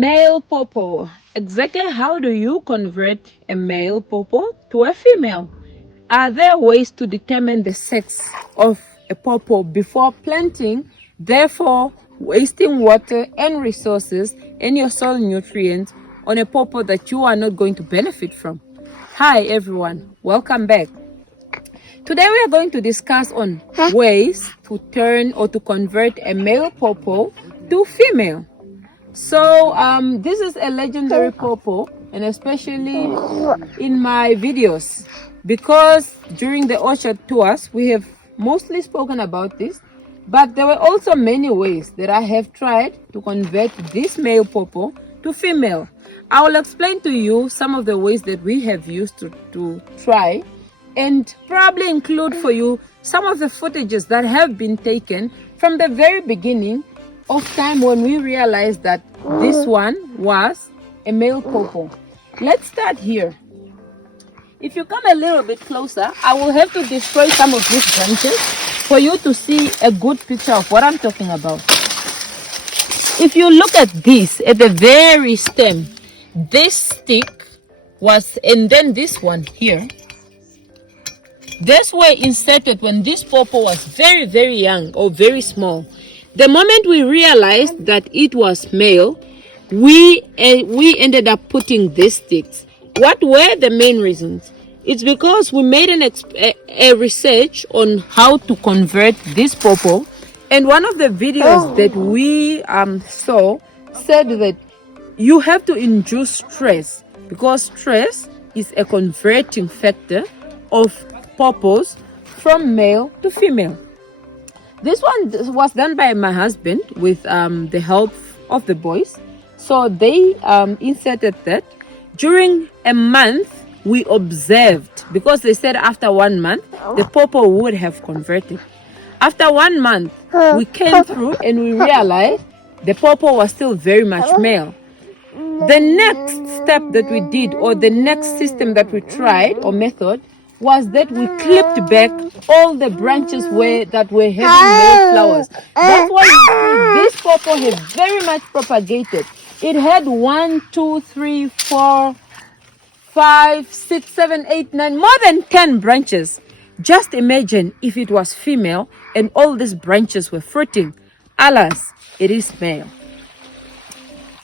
Male popo. Exactly how do you convert a male popo to a female? Are there ways to determine the sex of a popo before planting, therefore wasting water and resources and your soil nutrients on a popo that you are not going to benefit from? Hi everyone, welcome back. Today we are going to discuss on ways to turn or to convert a male popo to female. So this is a legendary pawpaw, and especially in my videos, because during the orchard tours we have mostly spoken about this, but there were also many ways that I have tried to convert this male pawpaw to female. I will explain to you some of the ways that we have used to try, and probably include for you some of the footages that have been taken from the very beginning of time when we realized that this one was a male pawpaw. Let's start here. If you come a little bit closer, I will have to destroy some of these branches for you to see a good picture of what I'm talking about. If you look at this, at the very stem, this stick was, and then this one here, these were inserted when this pawpaw was very, very young or very small. The moment we realized that it was male, we ended up putting these sticks. What were the main reasons? It's because we made a research on how to convert this pawpaw, and one of the videos that we saw said that you have to induce stress, because stress is a converting factor of pawpaws from male to female. This one was done by my husband with the help of the boys. So they inserted that. During a month, we observed, because they said after 1 month, the pawpaw would have converted. After 1 month, we came through and we realized the pawpaw was still very much male. The next step that we did, or the next system that we tried, or method, was that we clipped back all the branches that were having male flowers. That's why you see this pawpaw had very much propagated. It had 1, 2, 3, 4, 5, 6, 7, 8, 9, more than 10 branches. Just imagine if it was female and all these branches were fruiting. Alas, it is male.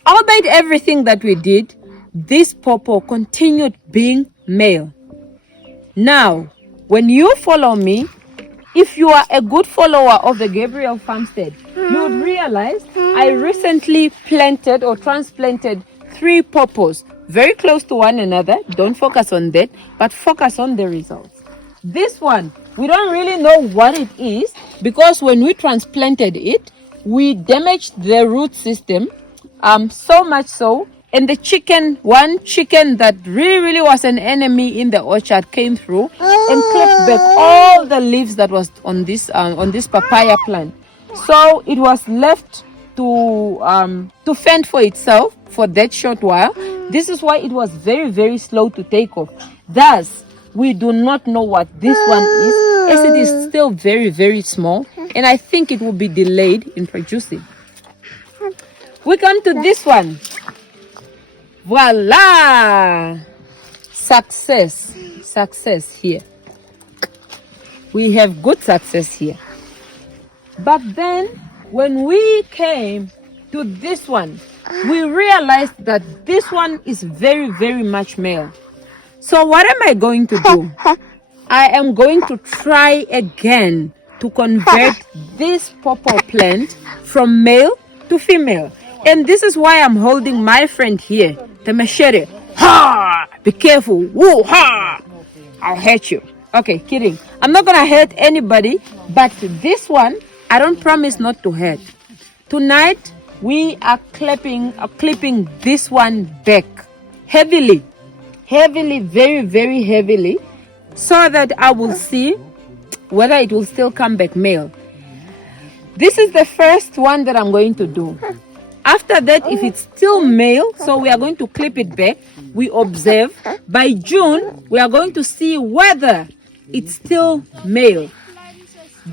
Albeit everything that we did, this pawpaw continued being male. Now, when you follow me, if you are a good follower of the Gabriel Farmstead, you would realize I recently planted or transplanted 3 pawpaws very close to one another. Don't focus on that, but focus on the results. This one, we don't really know what it is, because when we transplanted it, we damaged the root system, so much so. And the one chicken that really was an enemy in the orchard came through and clipped back all the leaves that was on this papaya plant. So it was left to fend for itself for that short while. This is why it was very, very slow to take off. Thus, we do not know what this one is, as it is still very, very small, and I think it will be delayed in producing. We come to this one. Voila! Success here. We have good success here. But then when we came to this one, we realized that this one is very, very much male. So what am I going to do? I am going to try again to convert this pawpaw plant from male to female. And this is why I'm holding my friend here, the machete. Ha! Be careful. Woo! Ha! I'll hurt you. Okay, kidding. I'm not gonna hurt anybody, but this one, I don't promise not to hurt. Tonight, we are clipping this one back heavily, very, very heavily, so that I will see whether it will still come back male. This is the first one that I'm going to do. After that, if it's still male, so we are going to clip it back. We observe. By June, we are going to see whether it's still male.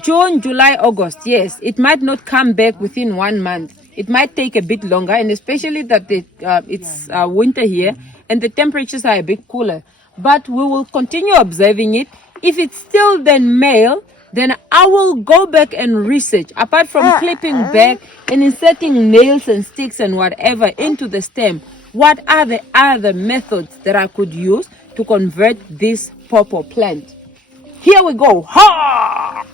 June, July, August, yes, it might not come back within 1 month. it might take a bit longer, and especially that it's winter here and the temperatures are a bit cooler. But we will continue observing it. If it's still then male, then I will go back and research, apart from clipping back and inserting nails and sticks and whatever into the stem, what are the other methods that I could use to convert this pawpaw plant. Here we go. Ha!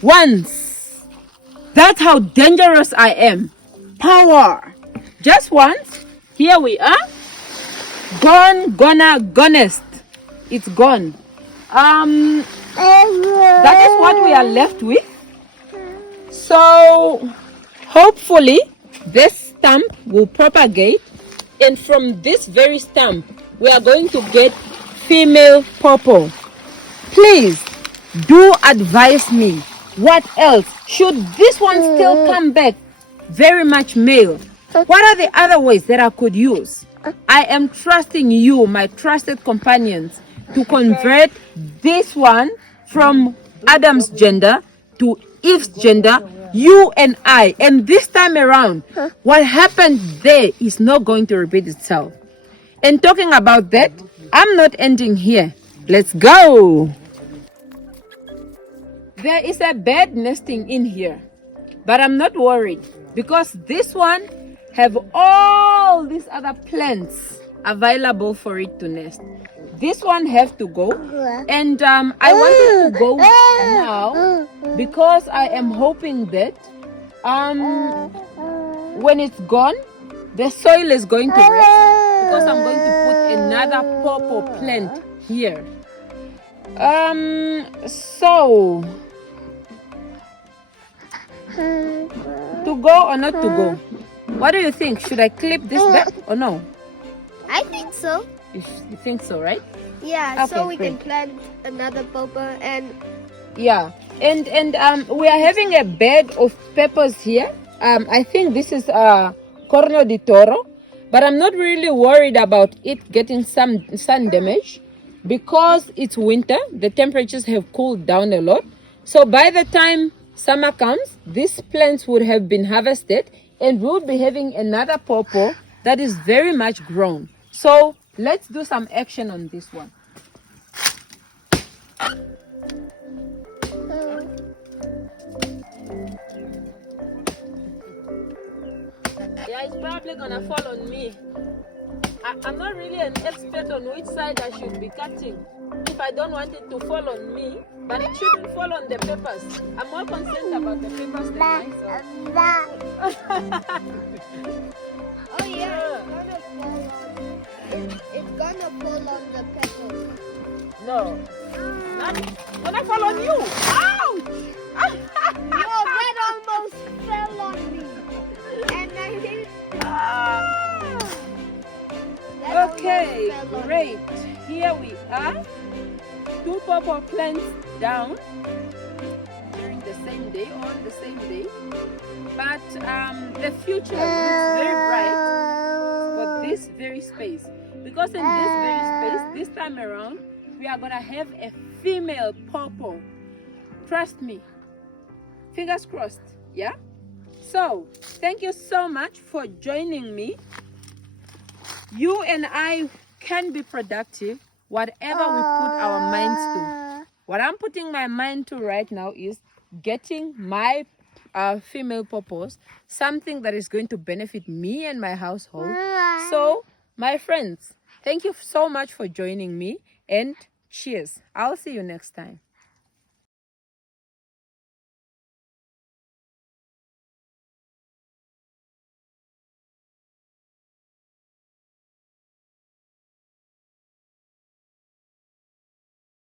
Once. That's how dangerous I am. Power. Just once. Here we are. Gone, gonest. It's gone. That is what we are left with. So hopefully this stump will propagate, and from this very stump we are going to get female pawpaw. Please do advise me. What else? Should this one still come back very much male, what are the other ways that I could use? I am trusting you, my trusted companions, to convert this one from Adam's gender to Eve's gender, you and I. And this time around, what happened there is not going to repeat itself. And talking about that, I'm not ending here. Let's go. There is a bird nesting in here, but I'm not worried because this one have all these other plants available for it to nest. This one have to go, and I want it to go now because I am hoping that when it's gone, the soil is going to rest because I'm going to put another pawpaw plant here. So to go or not to go? What do you think? Should I clip this back or no? I think so. You think so, right? Yeah, Okay, so we great. can plant another pawpaw and Yeah, and we are having a bed of peppers here. I think this is Corno di Toro, but I'm not really worried about it getting some sun damage because it's winter. The temperatures have cooled down a lot. So by the time summer comes, these plants would have been harvested and we would be having another pawpaw that is very much grown. So let's do some action on this one. Yeah, it's probably gonna fall on me. I'm not really an expert on which side I should be cutting if I don't want it to fall on me, but it shouldn't fall on the peppers. I'm more concerned about the peppers than myself. oh yeah, it's gonna fall on the pepper. No, not gonna fall on you. Ouch! No, that almost fell on me. And I hit Okay, great. Here we are. 2 pawpaw plants down during the same day or on the same day. But the future looks very bright for this very space. Because in this very space, this time around, we are going to have a female pawpaw. Trust me. Fingers crossed. Yeah? So, thank you so much for joining me. You and I can be productive whatever we put our minds to. What I'm putting my mind to right now is getting my female pawpaws, something that is going to benefit me and my household. So, my friends, thank you so much for joining me and cheers. I'll see you next time.